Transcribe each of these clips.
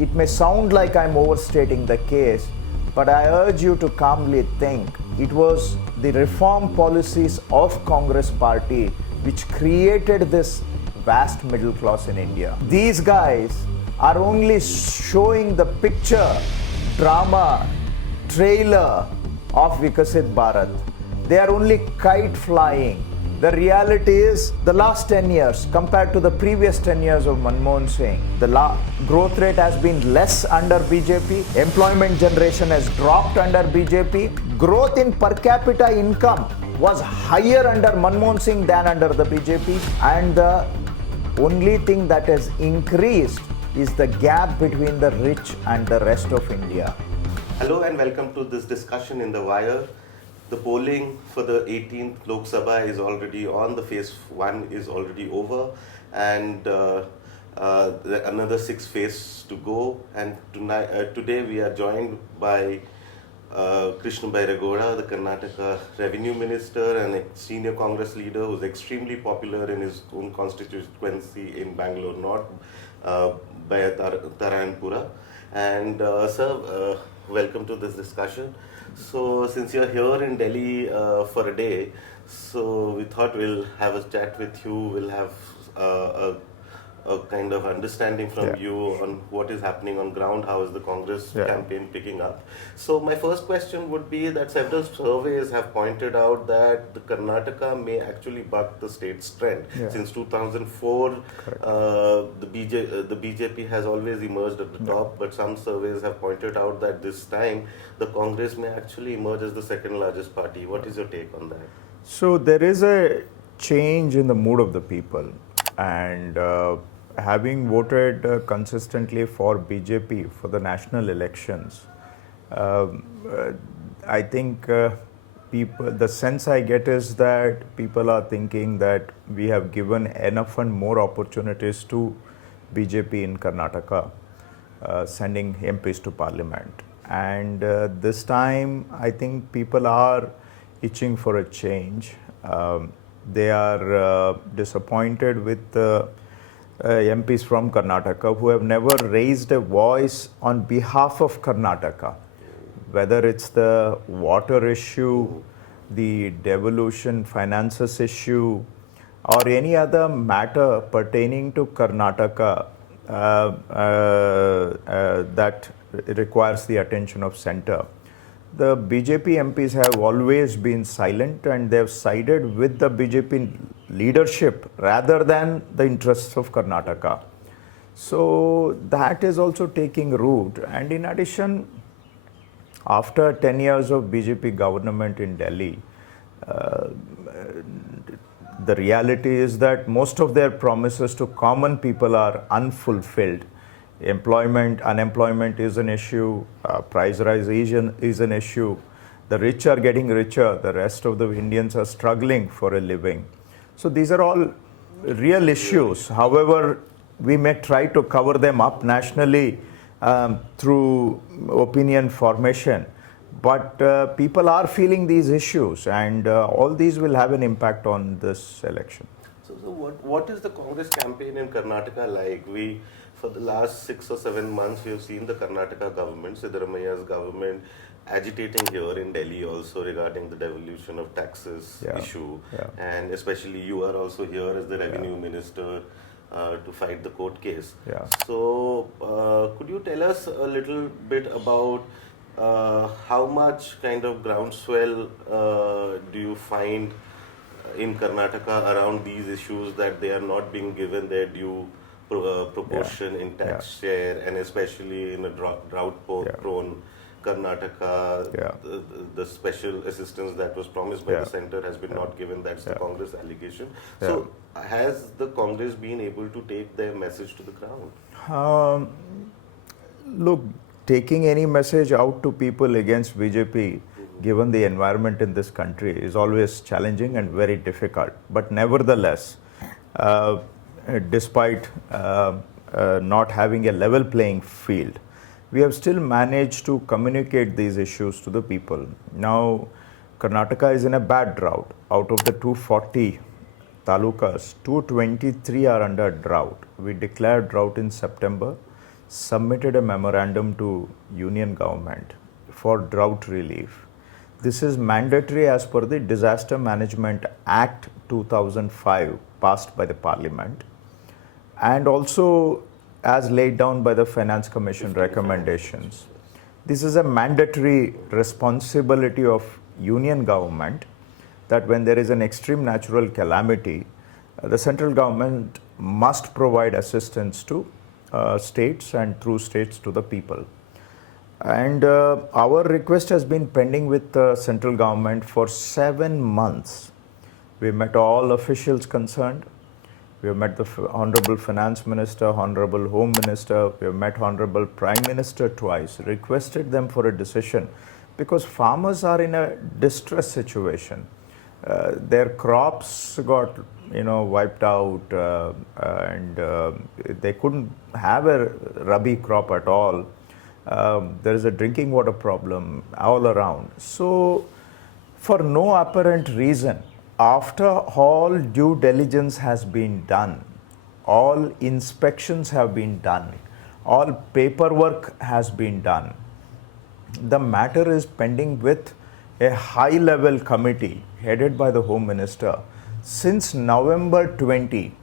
it may sound like I'm overstating the case, but I urge you to calmly think. It was the reform policies of Congress party which created this vast middle class in India. These guys are only showing the picture, drama, trailer of Vikasit Bharat. They are only kite flying. The reality is, the last 10 years compared to the previous 10 years of Manmohan Singh, the growth rate has been less under BJP. Employment generation has dropped under BJP. Growth in per capita income was higher under Manmohan Singh than under the BJP. And the only thing that has increased is the gap between the rich and the rest of India. Hello and welcome to this discussion in the Wire. The polling for the 18th Lok Sabha is already on. The phase 1 is already over, and another 6 phases to go. And today we are joined by Krishna Byre Gowda, the Karnataka Revenue Minister and a senior Congress leader who is extremely popular in his own constituency in Bengaluru North, by Taranpura. And sir, welcome to this discussion. So since you're here in Delhi for a day, so we thought we'll have a chat with you. We'll have a kind of understanding from you on what is happening on ground, how is the Congress campaign picking up. So my first question would be that several surveys have pointed out that the Karnataka may actually buck the state's trend. Since 2004, the BJP has always emerged at the top, but some surveys have pointed out that this time the Congress may actually emerge as the second largest party. What is your take on that? So there is a change in the mood of the people, and having voted consistently for BJP for the national elections, I think the sense I get is that people are thinking that we have given enough and more opportunities to BJP in Karnataka, sending MPs to parliament. And this time, I think people are itching for a change. They are disappointed with MPs from Karnataka who have never raised a voice on behalf of Karnataka, whether it's the water issue, the devolution finances issue, or any other matter pertaining to Karnataka that requires the attention of centre. The BJP MPs have always been silent, and they have sided with the BJP leadership rather than the interests of Karnataka. So that is also taking root. And in addition, after 10 years of BJP government in Delhi, the reality is that most of their promises to common people are unfulfilled. Unemployment is an issue, price rise is an issue. The rich are getting richer, the rest of the Indians are struggling for a living. So these are all real issues. However, we may try to cover them up nationally through opinion formation. But people are feeling these issues, and all these will have an impact on this election. So what is the Congress campaign in Karnataka like? For the last 6 or 7 months, we have seen the Karnataka government, Siddaramaia's government, agitating here in Delhi also regarding the devolution of taxes issue. And especially you are also here as the revenue minister to fight the court case. So could you tell us a little bit about how much kind of groundswell do you find in Karnataka around these issues, that they are not being given their due proportion in tax share, and especially in a drought-prone Karnataka, the special assistance that was promised by the centre has been not given. That's the Congress allegation. So has the Congress been able to take their message to the ground? Look, taking any message out to people against BJP, given the environment in this country, is always challenging and very difficult. But nevertheless, despite not having a level playing field, we have still managed to communicate these issues to the people. Now, Karnataka is in a bad drought. Out of the 240 talukas, 223 are under drought. We declared drought in September. submitted a memorandum to Union government for drought relief. This is mandatory as per the Disaster Management Act 2005 passed by the Parliament, and also as laid down by the Finance Commission recommendations. This is a mandatory responsibility of Union government that when there is an extreme natural calamity, the central government must provide assistance to states and through states to the people. And our request has been pending with the central government for 7 months. We met all officials concerned. We have met the Honorable Finance Minister, Honorable Home Minister, we have met Honorable Prime Minister twice, requested them for a decision because farmers are in a distress situation. Their crops got wiped out and they couldn't have a rabi crop at all. There is a drinking water problem all around. So for no apparent reason, after all due diligence has been done, all inspections have been done, all paperwork has been done, the matter is pending with a high-level committee headed by the Home Minister since November 20.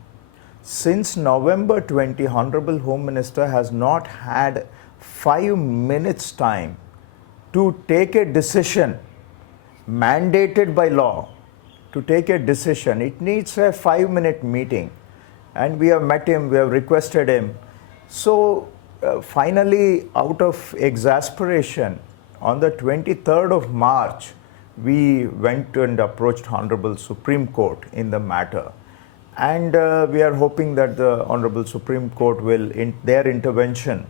Since November 20, Honorable Home Minister has not had 5 minutes time to take a decision mandated by law. To take a decision, it needs a 5-minute meeting, and we have met him, we have requested him. So finally, out of exasperation, on the 23rd of March, we went and approached Honorable Supreme Court in the matter. And we are hoping that the Honorable Supreme Court will, in their intervention,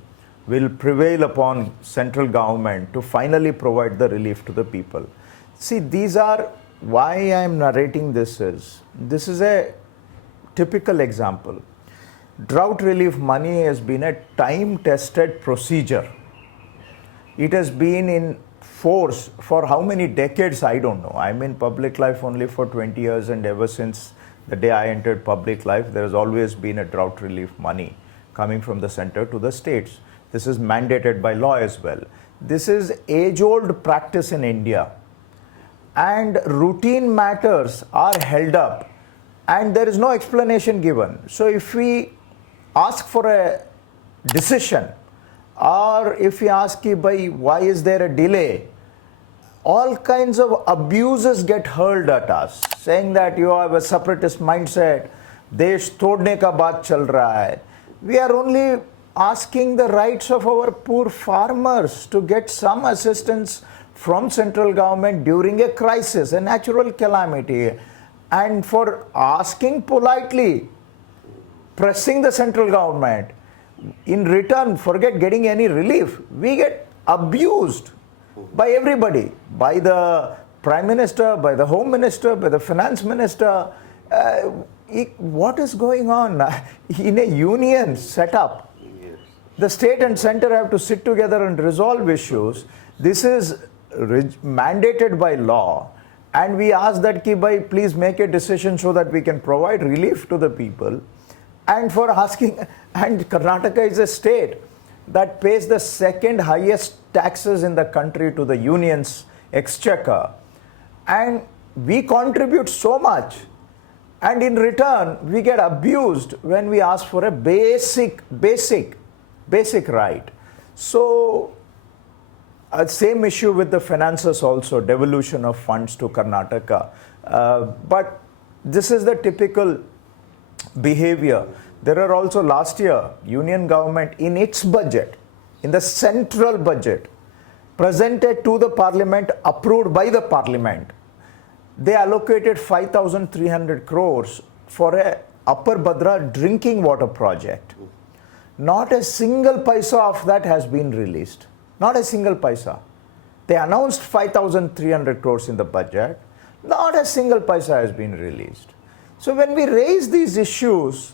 will prevail upon central government to finally provide the relief to the people. See, these are why I am narrating this is a typical example. Drought relief money has been a time-tested procedure. It has been in force for how many decades, I don't know. I'm in public life only for 20 years, and ever since the day I entered public life, there has always been a drought relief money coming from the center to the states. This is mandated by law as well. This is age-old practice in India. And routine matters are held up and there is no explanation given. So if we ask for a decision, or if we ask why is there a delay, all kinds of abuses get hurled at us, saying that you have a separatist mindset, desh todne ka baat chal raha hai. We are only asking the rights of our poor farmers to get some assistance from central government during a crisis, a natural calamity, and for asking politely, pressing the central government, in return, forget getting any relief, we get abused by everybody, by the Prime Minister, by the Home Minister, by the Finance Minister. What is going on? In a union setup, the state and center have to sit together and resolve issues. This is mandated by law, and we ask that please make a decision so that we can provide relief to the people. And for asking, and Karnataka is a state that pays the second highest taxes in the country to the union's exchequer, and we contribute so much, and in return we get abused when we ask for a basic right. So same issue with the finances also, devolution of funds to Karnataka. But this is the typical behavior. There are also last year, Union government in its budget, in the central budget, presented to the Parliament, approved by the Parliament, they allocated 5,300 crores for a Upper Bhadra drinking water project. Not a single paisa of that has been released. Not a single paisa. They announced 5,300 crores in the budget. Not a single paisa has been released. So when we raise these issues,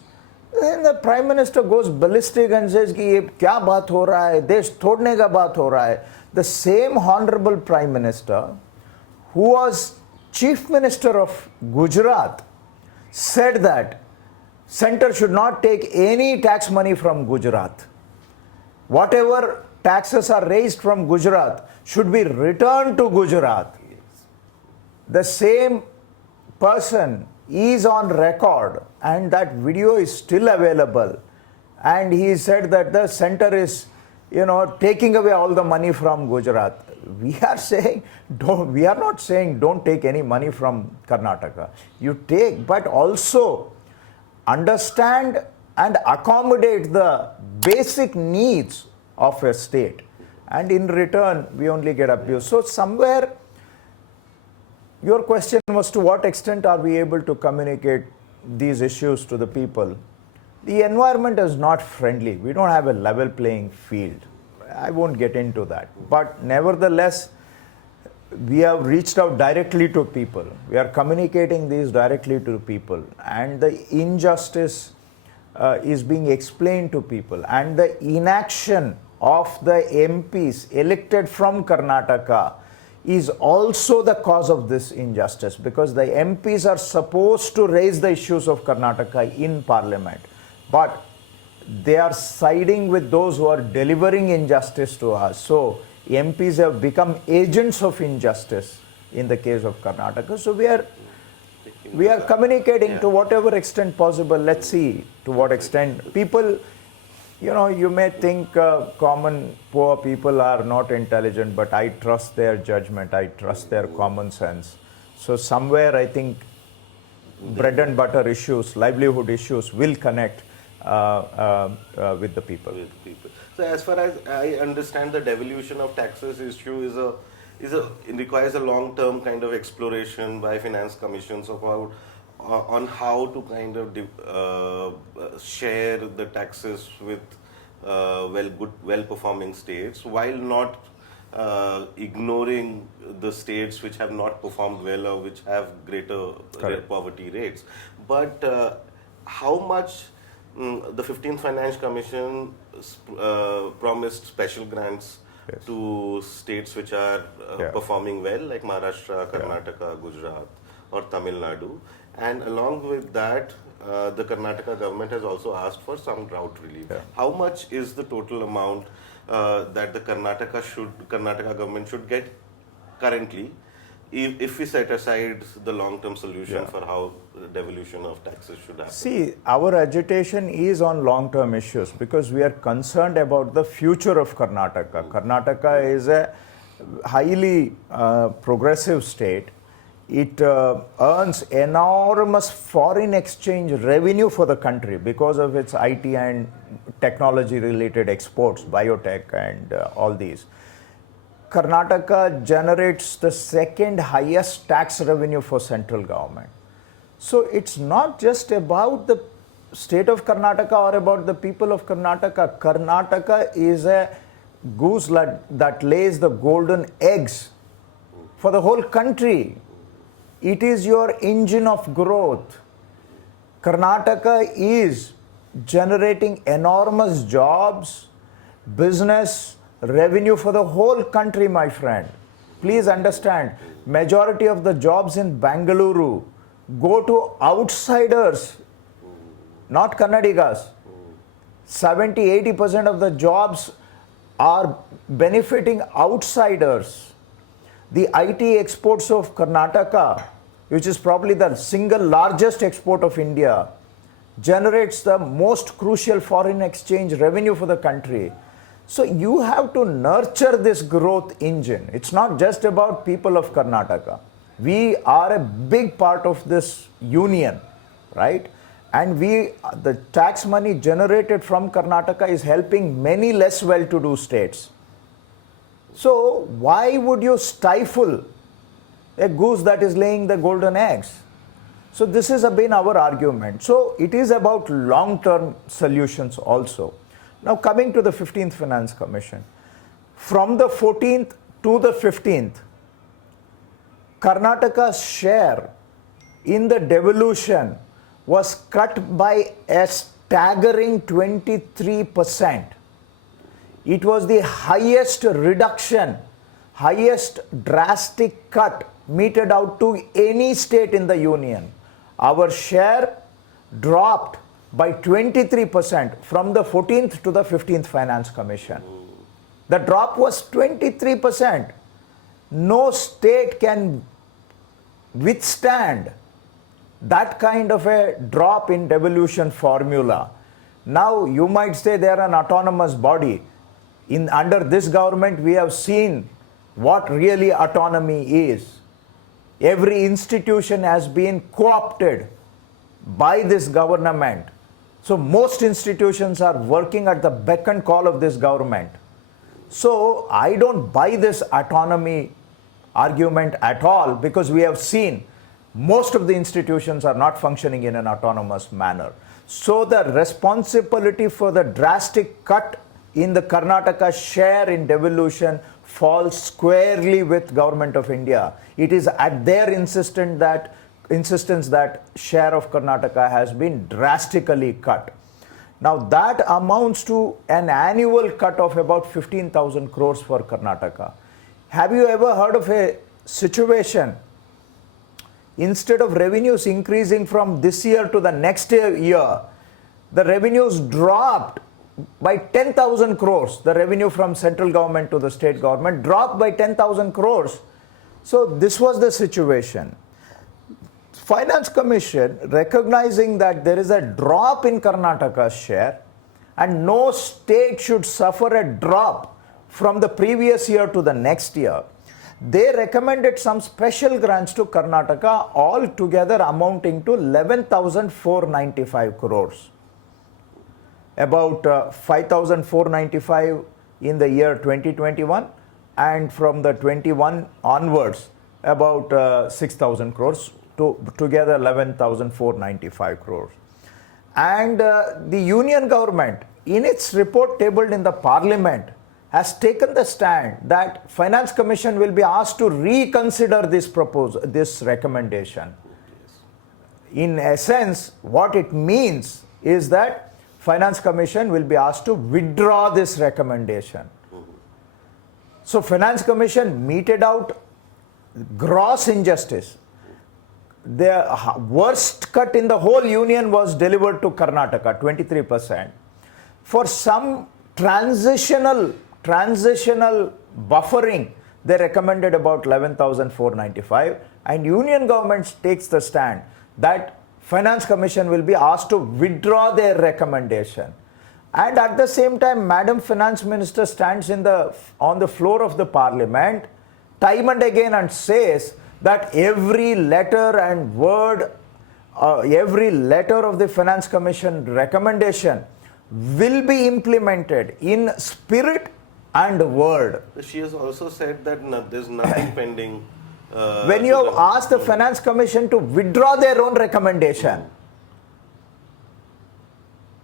then the Prime Minister goes ballistic and says, ki ye kya baat ho raha hai, desh todne ka baat ho raha hai. The same Honorable Prime Minister, who was Chief Minister of Gujarat, said that center should not take any tax money from Gujarat. Whatever taxes are raised from Gujarat should be returned to Gujarat. The same person is on record, and that video is still available, and he said that the center is, taking away all the money from Gujarat. We are not saying don't take any money from Karnataka. You take, but also understand and accommodate the basic needs of a state, and in return we only get abuse. So somewhere your question was, to what extent are we able to communicate these issues to the people? The environment is not friendly. We don't have a level playing field. I won't get into that. But nevertheless, we have reached out directly to people. We are communicating these directly to people. And the injustice is being explained to people. And the inaction of the MPs elected from Karnataka is also the cause of this injustice, because the MPs are supposed to raise the issues of Karnataka in Parliament. But they are siding with those who are delivering injustice to us. So MPs have become agents of injustice in the case of Karnataka. So we are communicating to whatever extent possible. Let's see to what extent people, you may think common poor people are not intelligent, but I trust their judgment, I trust their common sense. So somewhere I think bread and butter issues, livelihood issues will connect with the people. So as far as I understand, the devolution of taxes issue it requires a long-term kind of exploration by finance commissions about on how to kind of share the taxes with well-performing states, while not ignoring the states which have not performed well or which have greater poverty rates. But how much the 15th Finance Commission promised special grants to states which are performing well, like Maharashtra, Karnataka, Gujarat, or Tamil Nadu. And along with that, the Karnataka government has also asked for some drought relief. How much is the total amount that the Karnataka government should get currently, if we set aside the long-term solution for how the devolution of taxes should happen? See, our agitation is on long-term issues because we are concerned about the future of Karnataka. Karnataka is a highly progressive state. It earns enormous foreign exchange revenue for the country because of its IT and technology-related exports, biotech and all these. Karnataka generates the second highest tax revenue for central government. So it's not just about the state of Karnataka or about the people of Karnataka. Karnataka is a goose that lays the golden eggs for the whole country. It is your engine of growth. Karnataka is generating enormous jobs, business, revenue for the whole country, my friend. Please understand, majority of the jobs in Bengaluru go to outsiders, not Kannadigas. 70-80% of the jobs are benefiting outsiders. The IT exports of Karnataka, which is probably the single largest export of India, generates the most crucial foreign exchange revenue for the country. So you have to nurture this growth engine. It's not just about people of Karnataka. We are a big part of this union, right? And the tax money generated from Karnataka is helping many less well-to-do states. So why would you stifle a goose that is laying the golden eggs? So this has been our argument. So it is about long-term solutions also. Now coming to the 15th Finance Commission. From the 14th to the 15th, Karnataka's share in the devolution was cut by a staggering 23%. It was the highest reduction, highest drastic cut meted out to any state in the union. Our share dropped by 23% from the 14th to the 15th Finance Commission. The drop was 23%. No state can withstand that kind of a drop in devolution formula. Now you might say they are an autonomous body. Under this government we have seen what really autonomy is. Every institution has been co-opted by this government. So most institutions are working at the beck and call of this government. So I don't buy this autonomy argument at all, because we have seen most of the institutions are not functioning in an autonomous manner. So the responsibility for the drastic cut in the Karnataka share in devolution falls squarely with Government of India. It is at their insistence that share of Karnataka has been drastically cut. Now that amounts to an annual cut of about 15,000 crores for Karnataka. Have you ever heard of a situation, instead of revenues increasing from this year to the next year, the revenues dropped by 10,000 crores. The revenue from central government to the state government dropped by 10,000 crores. So this was the situation. Finance Commission, recognizing that there is a drop in Karnataka's share and no state should suffer a drop from the previous year to the next year, they recommended some special grants to Karnataka, altogether amounting to 11,495 crores. About 5,495 in the year 2021, and from the 21 onwards, about 6,000 crores, together 11,495 crores. And the union government, in its report tabled in the parliament, has taken the stand that Finance Commission will be asked to reconsider this recommendation. In essence, what it means is that Finance Commission will be asked to withdraw this recommendation. So Finance Commission meted out gross injustice. The worst cut in the whole union was delivered to Karnataka, 23%. For some transitional buffering, they recommended about 11,495, and union government takes the stand that Finance Commission will be asked to withdraw their recommendation. And at the same time, Madam Finance Minister stands on the floor of the parliament time and again and says that every letter and word, every letter of the Finance Commission recommendation will be implemented in spirit and word. She has also said that there's nothing pending. When you have asked the Finance Commission to withdraw their own recommendation,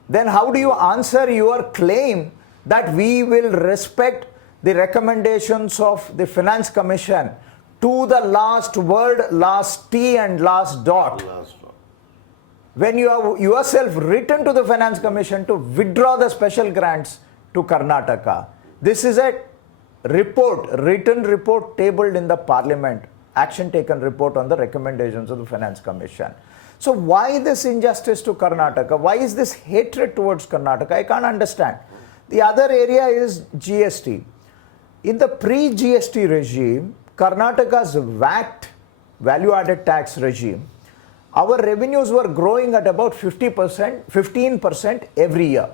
then how do you answer your claim that we will respect the recommendations of the Finance Commission to the last word, last T and last dot? When you have yourself written to the Finance Commission to withdraw the special grants to Karnataka. This is a written report tabled in the parliament, action taken report on the recommendations of the Finance Commission. So why this injustice to Karnataka? Why is this hatred towards Karnataka? I can't understand. The other area is GST. In the pre-GST regime, Karnataka's VAT, value-added tax regime, our revenues were growing at about 15% every year.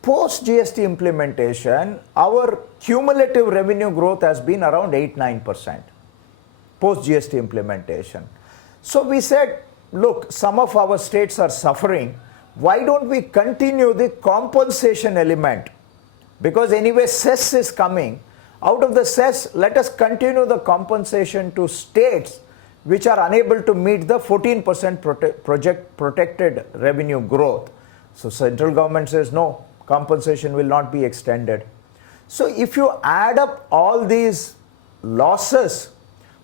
Post GST implementation, our cumulative revenue growth has been around 8-9% post GST implementation. So we said, look, some of our states are suffering. Why don't we continue the compensation element? Because anyway, Cess is coming. Out of the Cess, let us continue the compensation to states which are unable to meet the 14% protected revenue growth. So central government says no, compensation will not be extended. So if you add up all these losses,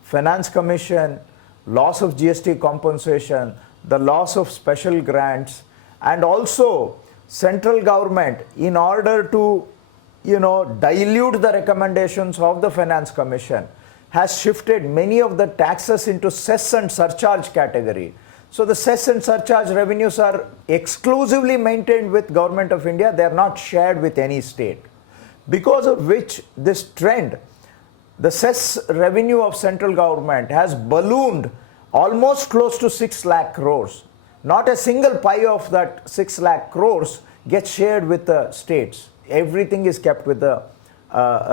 Finance Commission, loss of GST compensation, the loss of special grants, and also central government, in order to dilute the recommendations of the Finance Commission, has shifted many of the taxes into cess and surcharge category. So the cess and surcharge revenues are exclusively maintained with Government of India. They are not shared with any state. Because of which this trend, the cess revenue of central government has ballooned almost close to 6 lakh crores. Not a single pie of that 6 lakh crores gets shared with the states. Everything is kept with the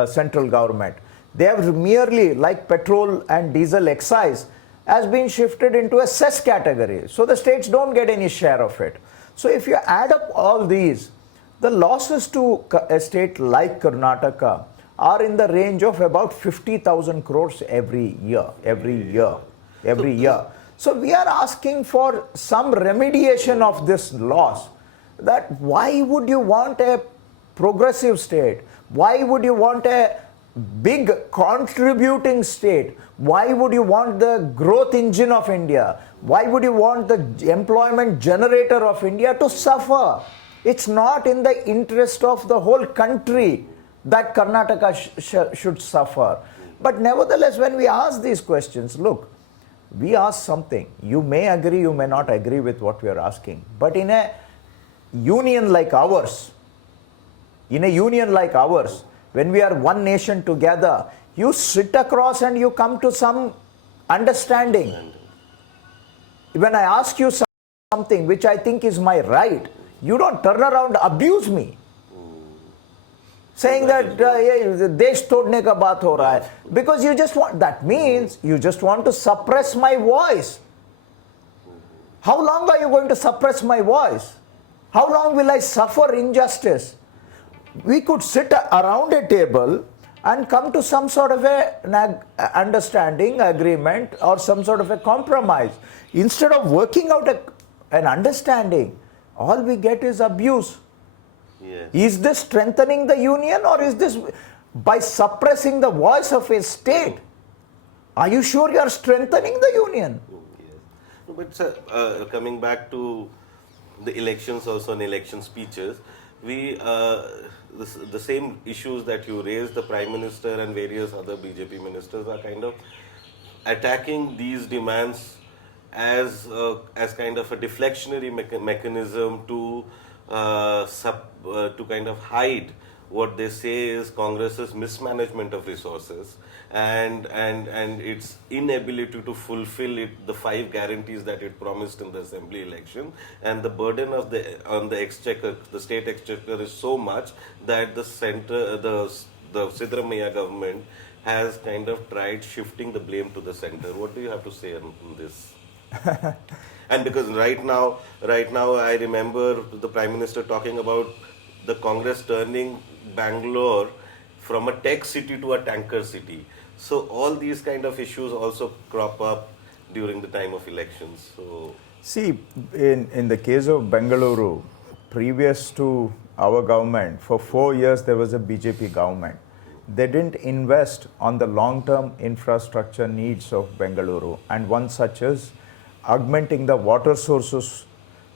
central government. They have merely, like petrol and diesel excise, has been shifted into a cess category. So the states don't get any share of it. So if you add up all these, the losses to a state like Karnataka are in the range of about 50,000 crores every year. So we are asking for some remediation of this loss. That why would you want a progressive state? Why would you want a big contributing state? Why would you want the growth engine of India? Why would you want the employment generator of India to suffer? It's not in the interest of the whole country that Karnataka should suffer. But nevertheless, when we ask these questions, look, we ask something. You may agree, you may not agree with what we are asking. But in a union like ours, when we are one nation together, you sit across and you come to some understanding. When I ask you something which I think is my right, you don't turn around, abuse me, saying that desh todne ka baat ho raha hai, because you just want, that means you just want to suppress my voice. How long are you going to suppress my voice? How long will I suffer injustice? We could sit around a table and come to some sort of an understanding, agreement, or some sort of a compromise. Instead of working out an understanding, all we get is abuse. Yes. Is this strengthening the union, or is this by suppressing the voice of a state? Are you sure you are strengthening the union? Yes. No, but sir, coming back to the elections also and election speeches, we the same issues that you raised, the Prime Minister and various other BJP ministers are kind of attacking these demands as kind of a deflectionary mechanism to kind of hide what they say is Congress's mismanagement of resources and its inability to fulfill the 5 guarantees that it promised in the assembly election, and the burden on the exchequer, the state exchequer, is so much that the Siddaramaiah government has kind of tried shifting the blame to the center. What do you have to say on this? And because right now I remember the Prime Minister talking about the Congress turning Bangalore from a tech city to a tanker city. So all these kind of issues also crop up during the time of elections. So see, in the case of Bengaluru, previous to our government, for 4 years there was a BJP government. They didn't invest on the long-term infrastructure needs of Bengaluru, and one such is augmenting the water sources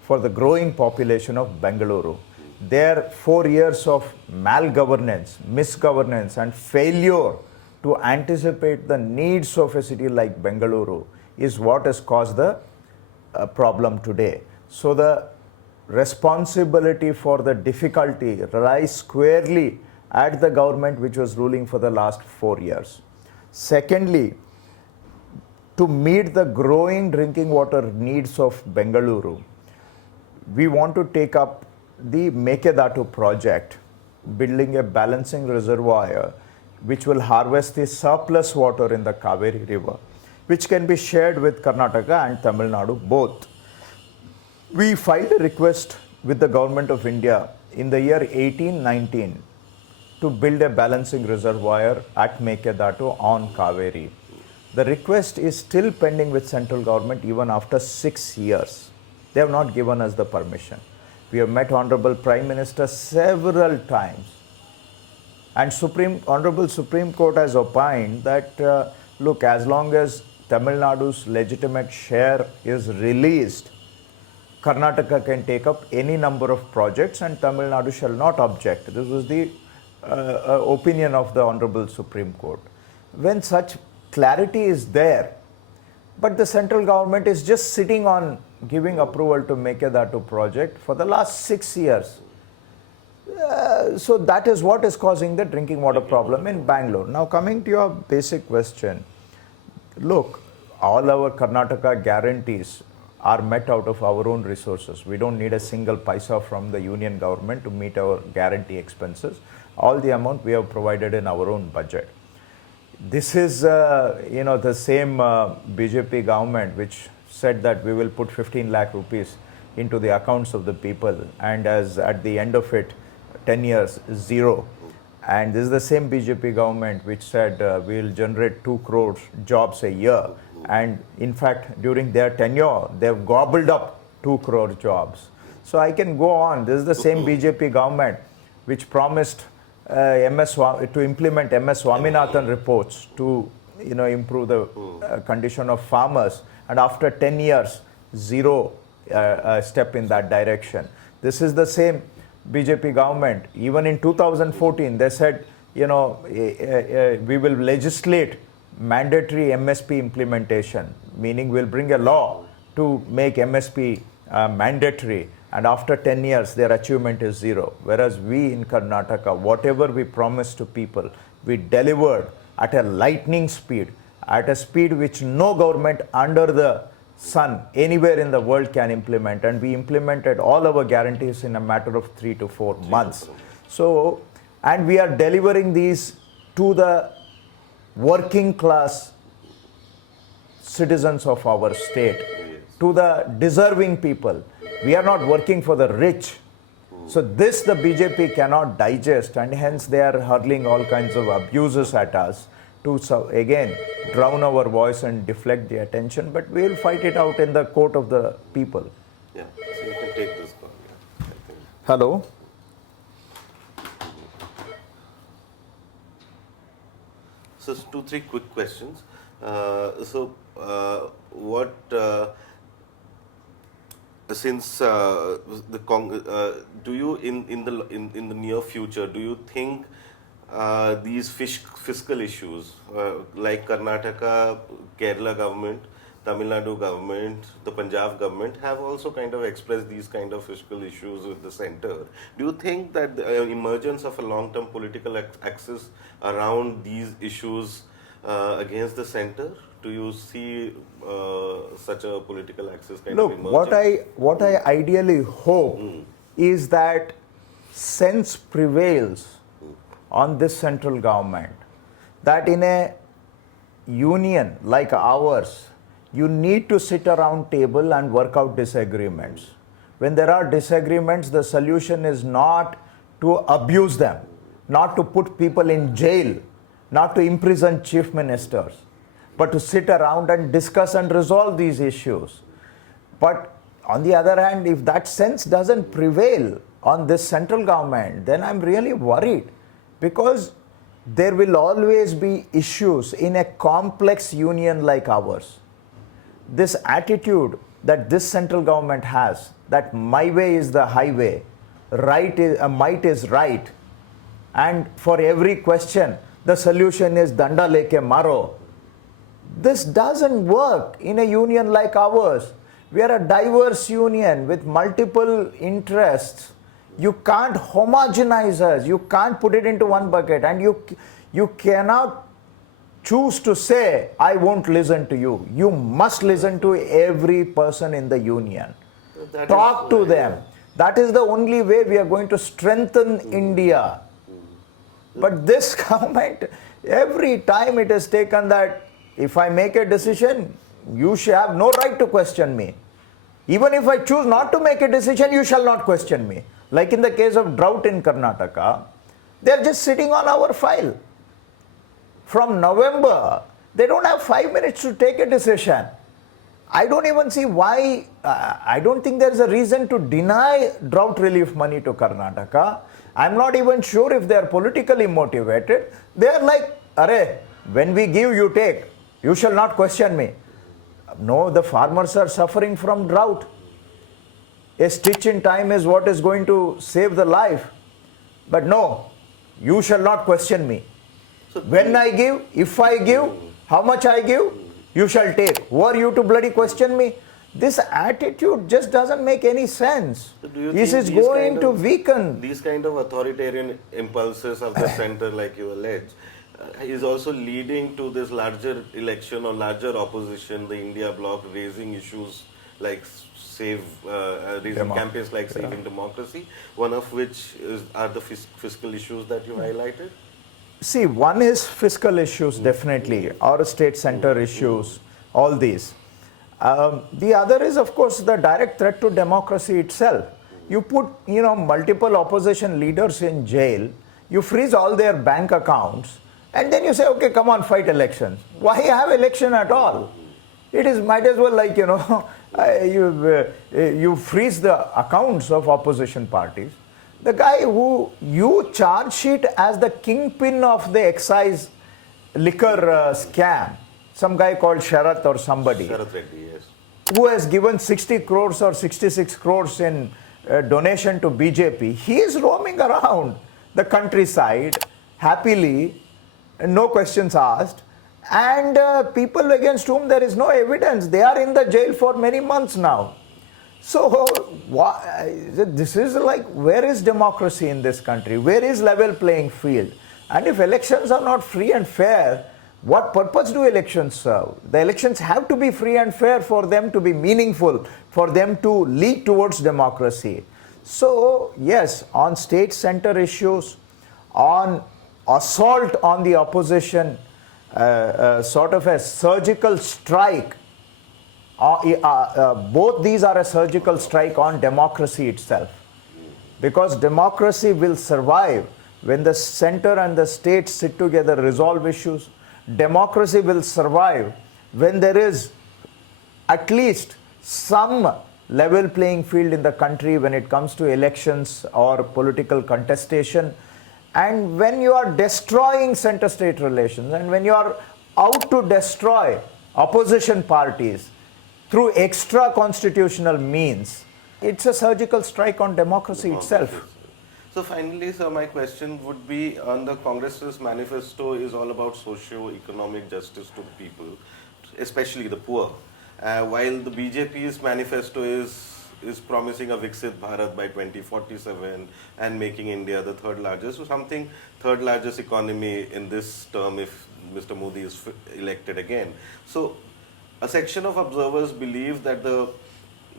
for the growing population of Bengaluru. Their 4 years of malgovernance, misgovernance, and failure to anticipate the needs of a city like Bengaluru is what has caused the problem today. So the responsibility for the difficulty lies squarely at the government which was ruling for the last 4 years. Secondly, to meet the growing drinking water needs of Bengaluru, we want to take up the Mekedatu project, building a balancing reservoir which will harvest the surplus water in the Kaveri river, which can be shared with Karnataka and Tamil Nadu both. We filed a request with the Government of India in the year 1819 to build a balancing reservoir at Mekedatu on Kaveri. The request is still pending with central government even after 6 years. They have not given us the permission. We have met Honorable Prime Minister several times, and Honorable Supreme Court has opined that look, as long as Tamil Nadu's legitimate share is released, Karnataka can take up any number of projects and Tamil Nadu shall not object. This was the opinion of the Honorable Supreme Court. When such clarity is there, but the central government is just sitting on giving approval to Mekedatu project for the last 6 years. So that is what is causing the drinking water problem in Bangalore. Now coming to your basic question, look, all our Karnataka guarantees are met out of our own resources. We don't need a single paisa from the union government to meet our guarantee expenses. All the amount we have provided in our own budget. This is, the same BJP government which said that we will put 15 lakh rupees into the accounts of the people, and as at the end of it, 10 years, zero. And this is the same BJP government which said we will generate 2 crores jobs a year. And in fact, during their tenure, they've gobbled up 2 crore jobs. So I can go on. This is the same BJP government which promised to implement MS Swaminathan reports to improve the condition of farmers. And after 10 years, zero step in that direction. This is the same BJP government. Even in 2014, they said, we will legislate mandatory MSP implementation, meaning we'll bring a law to make MSP mandatory. And after 10 years, their achievement is zero. Whereas we in Karnataka, whatever we promised to people, we delivered at a lightning speed, at a speed which no government under the sun anywhere in the world can implement. And we implemented all our guarantees in a matter of 3 to 4 months. So, and we are delivering these to the working class citizens of our state, to the deserving people. We are not working for the rich. So this the BJP cannot digest, and hence they are hurling all kinds of abuses at us to again drown our voice and deflect the attention. But we will fight it out in the court of the people. Yeah, so you can take this call. Yeah. Hello. So 2-3 quick questions. Since do you in the near future, do you think these fiscal issues like Karnataka, Kerala government, Tamil Nadu government, the Punjab government have also kind of expressed these kind of fiscal issues with the center? Do you think that the emergence of a long-term political axis around these issues against the center? Do you see such a political axis kind of emerging? What I ideally hope is that sense prevails on this central government, that in a union like ours, you need to sit around table and work out disagreements. When there are disagreements, the solution is not to abuse them, not to put people in jail, not to imprison chief ministers, but to sit around and discuss and resolve these issues. But on the other hand, if that sense doesn't prevail on this central government, then I'm really worried, because there will always be issues in a complex union like ours. This attitude that this central government has, that my way is the highway, might is right, and for every question, the solution is danda leke maro. This doesn't work in a union like ours. We are a diverse union with multiple interests. You can't homogenize us. You can't put it into one bucket, and you cannot choose to say, I won't listen to you. You must listen to every person in the union. Talk to them. That is the only way we are going to strengthen India. But this government, every time it has taken that, if I make a decision, you shall have no right to question me. Even if I choose not to make a decision, you shall not question me. Like in the case of drought in Karnataka, they are just sitting on our file. From November, they don't have 5 minutes to take a decision. I don't even see why, I don't think there is a reason to deny drought relief money to Karnataka. I'm not even sure if they are politically motivated. They are like, Arey, when we give, you take. You shall not question me. No, the farmers are suffering from drought. A stitch in time is what is going to save the life. But no, you shall not question me. So when I give, if I give, how much I give, you shall take. Who are you to bloody question me? This attitude just doesn't make any sense. So do you This think is these going kind to of- weaken. These kind of authoritarian impulses of the center, like you allege, is also leading to this larger election or larger opposition, the India bloc raising issues like raising campaigns like saving democracy, one of which are the fiscal issues that you highlighted? See, one is fiscal issues, definitely, or state center issues, all these. The other is, of course, the direct threat to democracy itself. You put, multiple opposition leaders in jail, you freeze all their bank accounts, and then you say, okay, come on, fight elections. Why have election at all? It is might as well like, you freeze the accounts of opposition parties. The guy who you charge sheet as the kingpin of the excise liquor scam, some guy called Sharath or somebody, Sharath Reddy, yes. who has given 60 crores or 66 crores in donation to BJP, he is roaming around the countryside happily, no questions asked, and people against whom there is no evidence, they are in the jail for many months now. So this is like, where is democracy in this country? Where is level playing field? And if elections are not free and fair, what purpose do elections serve? The elections have to be free and fair for them to be meaningful, for them to lead towards democracy. So yes, on state center issues, on assault on the opposition, sort of a surgical strike, both these are a surgical strike on democracy itself. Because democracy will survive when the center and the state sit together, resolve issues. Democracy will survive when there is at least some level playing field in the country when it comes to elections or political contestation. And when you are destroying center-state relations and when you are out to destroy opposition parties through extra constitutional means, it's a surgical strike on democracy itself. So finally, sir, my question would be on the Congress's manifesto is all about socio-economic justice to the people, especially the poor. While the BJP's manifesto is promising a Viksit Bharat by 2047 and making India the third largest, or something third largest economy in this term if Mr. Modi is elected again. So a section of observers believe that the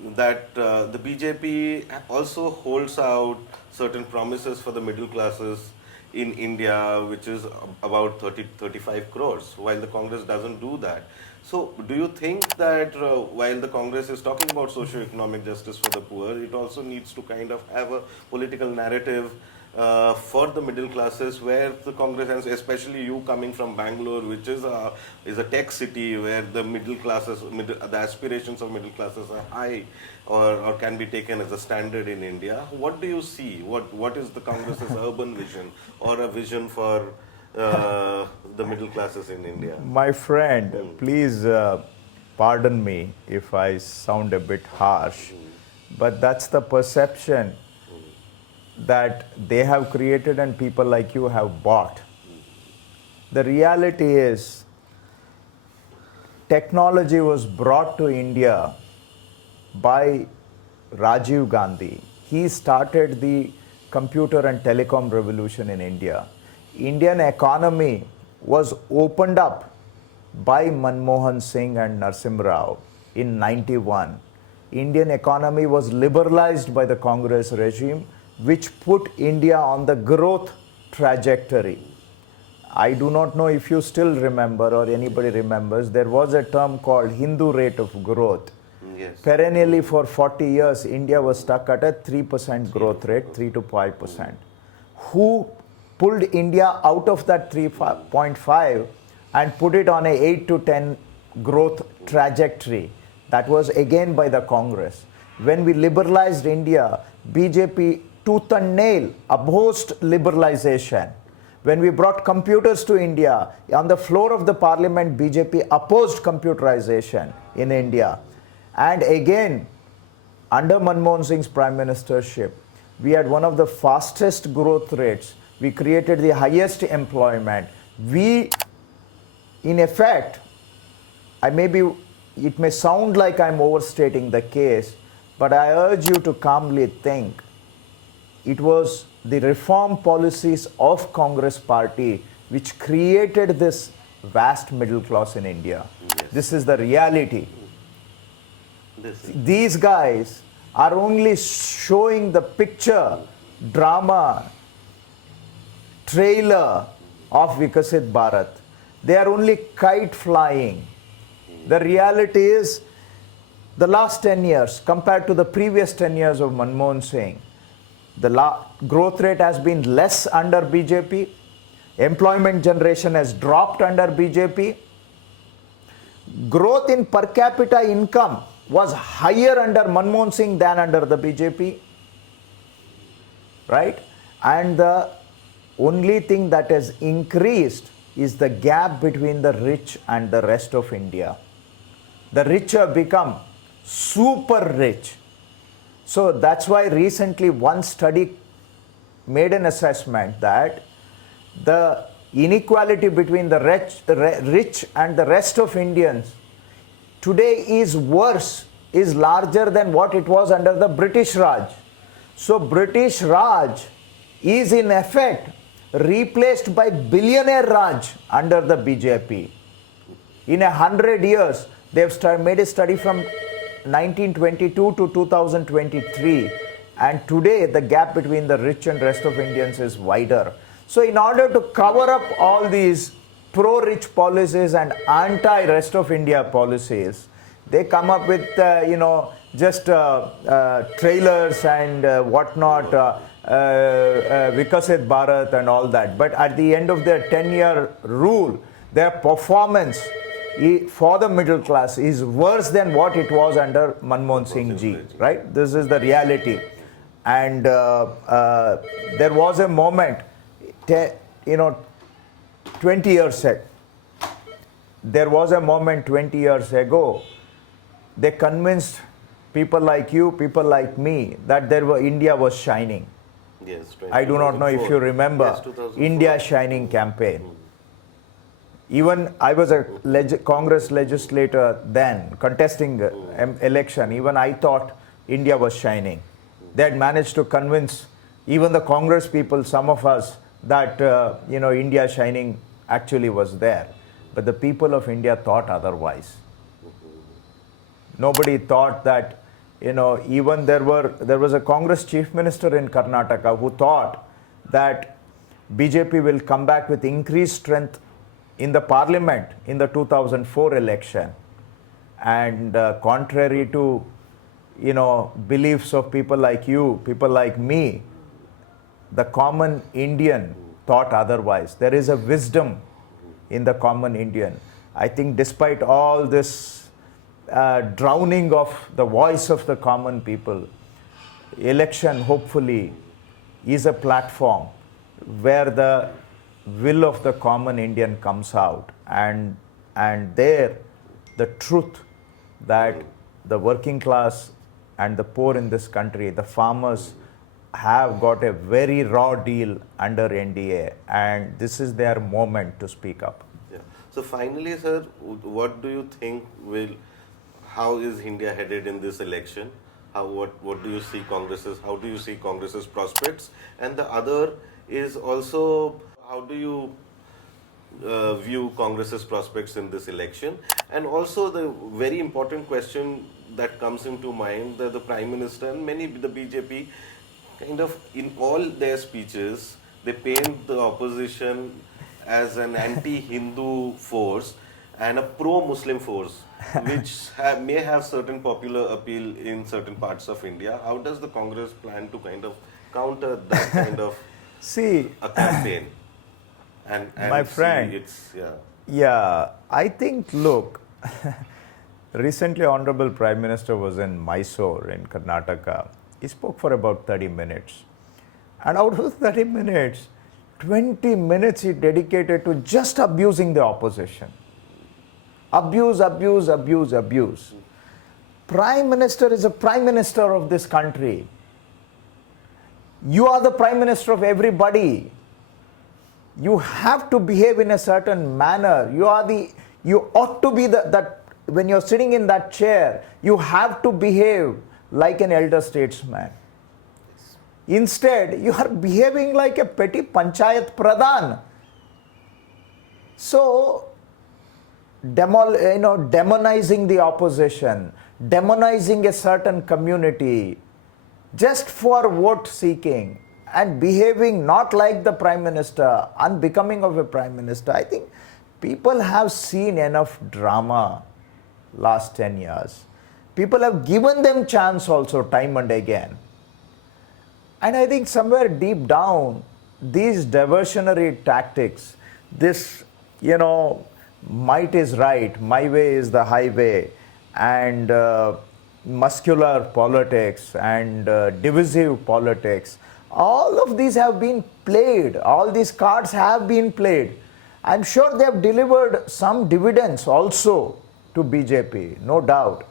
BJP also holds out certain promises for the middle classes in India, which is about 35 crores, while the Congress doesn't do that. So do you think that while the Congress is talking about socio-economic justice for the poor, it also needs to kind of have a political narrative for the middle classes, where the Congress, and especially you coming from Bengaluru, which is a tech city where the middle classes, the aspirations of middle classes are high, or can be taken as a standard in India. What do you see? What is the Congress's urban vision or a vision for the middle classes in India? My friend, please pardon me if I sound a bit harsh, but that's the perception that they have created and people like you have bought. The reality is, technology was brought to India by Rajiv Gandhi. He started the computer and telecom revolution in India. Indian economy was opened up by Manmohan Singh and Narasimha Rao in 91. Indian economy was liberalized by the Congress regime, which put India on the growth trajectory. I do not know if you still remember or anybody remembers, there was a term called Hindu rate of growth. Yes. Perennially for 40 years, India was stuck at a 3% growth rate, 3 to 5%. Who pulled India out of that 3.5 and put it on a 8 to 10 growth trajectory? That was again by the Congress. When we liberalized India, BJP tooth and nail opposed liberalization. When we brought computers to India, on the floor of the parliament, BJP opposed computerization in India. And again, under Manmohan Singh's prime ministership, we had one of the fastest growth rates. We created the highest employment. We, in effect, I may be it may sound like I'm overstating the case, but I urge you to calmly think. It was the reform policies of Congress party which created this vast middle class in India. Yes. This is the reality. These guys are only showing the picture, drama, trailer of Vikasit Bharat. They are only kite flying. The reality is, the last 10 years compared to the previous 10 years of Manmohan Singh, the growth rate has been less under BJP. Employment generation has dropped under BJP. Growth in per capita income was higher under Manmohan Singh than under the BJP. Right? And the only thing that has increased is the gap between the rich and the rest of India. The rich have become super rich. So that's why recently one study made an assessment that the inequality between the rich and the rest of Indians today is worse, is larger than what it was under the British Raj. So British Raj is in effect replaced by billionaire Raj under the BJP. In 100 years, they've made a study from 1922 to 2023, and today the gap between the rich and rest of Indians is wider. So in order to cover up all these pro-rich policies and anti-rest of India policies, they come up with, just trailers and whatnot, Vikasit Bharat and all that. But at the end of their 10-year rule, their performance for the middle class is worse than what it was under Manmohan Singh ji, right? This is the reality. And there was a moment, 20 years ago, there was a moment 20 years ago, they convinced people like you, people like me, that India was shining. Yes, I do not know if you remember, yes, India Shining campaign. Even I was a Congress legislator then, contesting election. Even I thought India was shining. They had managed to convince even the Congress people, some of us, that India shining actually was there. But the people of India thought otherwise. Nobody thought that, even there was a Congress chief minister in Karnataka who thought that BJP will come back with increased strength in the parliament in the 2004 election. And contrary to, beliefs of people like you, people like me, the common Indian thought otherwise. There is a wisdom in the common Indian. I think despite all this drowning of the voice of the common people, election hopefully is a platform where the will of the common Indian comes out, and there the truth that the working class and the poor in this country, the farmers, have got a very raw deal under NDA, and this is their moment to speak up. Yeah. So finally, sir, what do you think how is India headed in this election? What do you see how do you see Congress's prospects? And the other is also, how do you view Congress's prospects in this election? And also the very important question that comes into mind, that the Prime Minister and the BJP, kind of in all their speeches, they paint the opposition as an anti-Hindu force and a pro-Muslim force, which may have certain popular appeal in certain parts of India. How does the Congress plan to kind of counter that kind of a campaign? And my friend, I think, look, recently Honorable Prime Minister was in Mysore in Karnataka. He spoke for about 30 minutes. And out of 30 minutes, 20 minutes he dedicated to just abusing the opposition. Abuse. Prime Minister is a Prime Minister of this country. You are the Prime Minister of everybody. You have to behave in a certain manner. You ought to be that when you're sitting in that chair, you have to behave like an elder statesman. Instead, you are behaving like a petty panchayat pradhan. So, demonizing the opposition, demonizing a certain community just for vote seeking and behaving not like the Prime Minister, unbecoming of a Prime Minister. I think people have seen enough drama last 10 years. People have given them chance also time and again. And I think somewhere deep down, these diversionary tactics, this, might is right, my way is the highway, and muscular politics and divisive politics, all of these have been played. All these cards have been played. I'm sure they have delivered some dividends also to BJP, no doubt.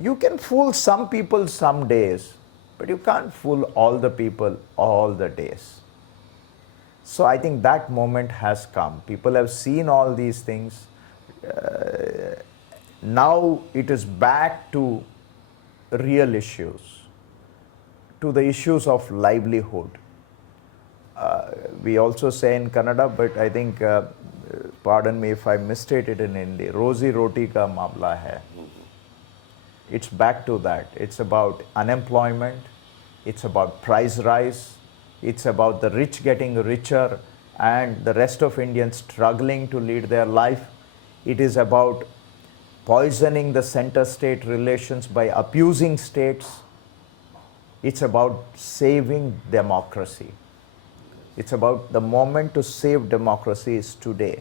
You can fool some people some days, but you can't fool all the people all the days. So I think that moment has come. People have seen all these things. Now it is back to real issues, to the issues of livelihood. We also say in Kannada, but I think, pardon me if I misstated in Hindi, Rozi Roti ka mamla hai. It's back to that. It's about unemployment, it's about price rise, it's about the rich getting richer and the rest of Indians struggling to lead their life. It is about poisoning the center-state relations by abusing states. It's about saving democracy. It's about the moment to save democracy is today.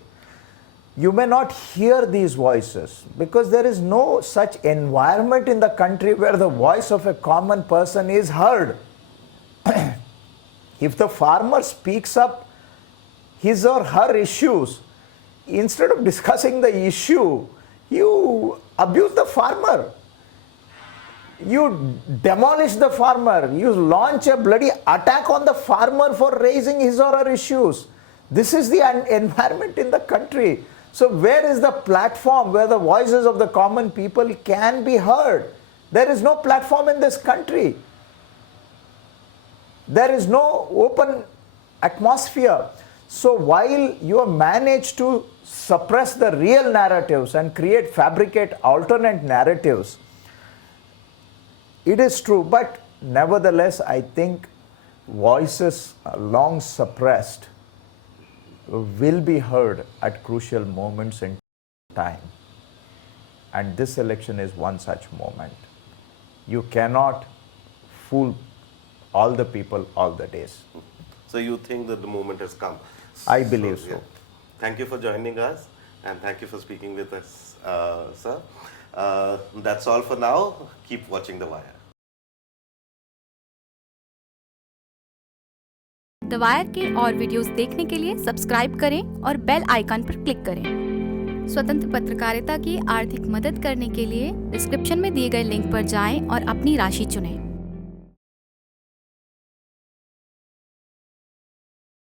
You may not hear these voices because there is no such environment in the country where the voice of a common person is heard. If the farmer speaks up his or her issues, instead of discussing the issue, you abuse the farmer. You demolish the farmer. You launch a bloody attack on the farmer for raising his or her issues. This is the environment in the country. So where is the platform where the voices of the common people can be heard? There is no platform in this country. There is no open atmosphere. So while you have managed to suppress the real narratives and fabricate alternate narratives, it is true, but nevertheless, I think voices long suppressed will be heard at crucial moments in time. And this election is one such moment. You cannot fool all the people all the days. So you think that the moment has come? I believe so. Yeah. Thank you for joining us and thank you for speaking with us, sir. That's all for now. Keep watching The Wire. The wire के और videos देखने के लिए subscribe करें और bell icon पर click करें। स्वतंत्र पत्रकारिता की आर्थिक मदद करने के लिए डिस्क्रिप्शन में दिए गए लिंक पर जाएं और अपनी राशि चुनें।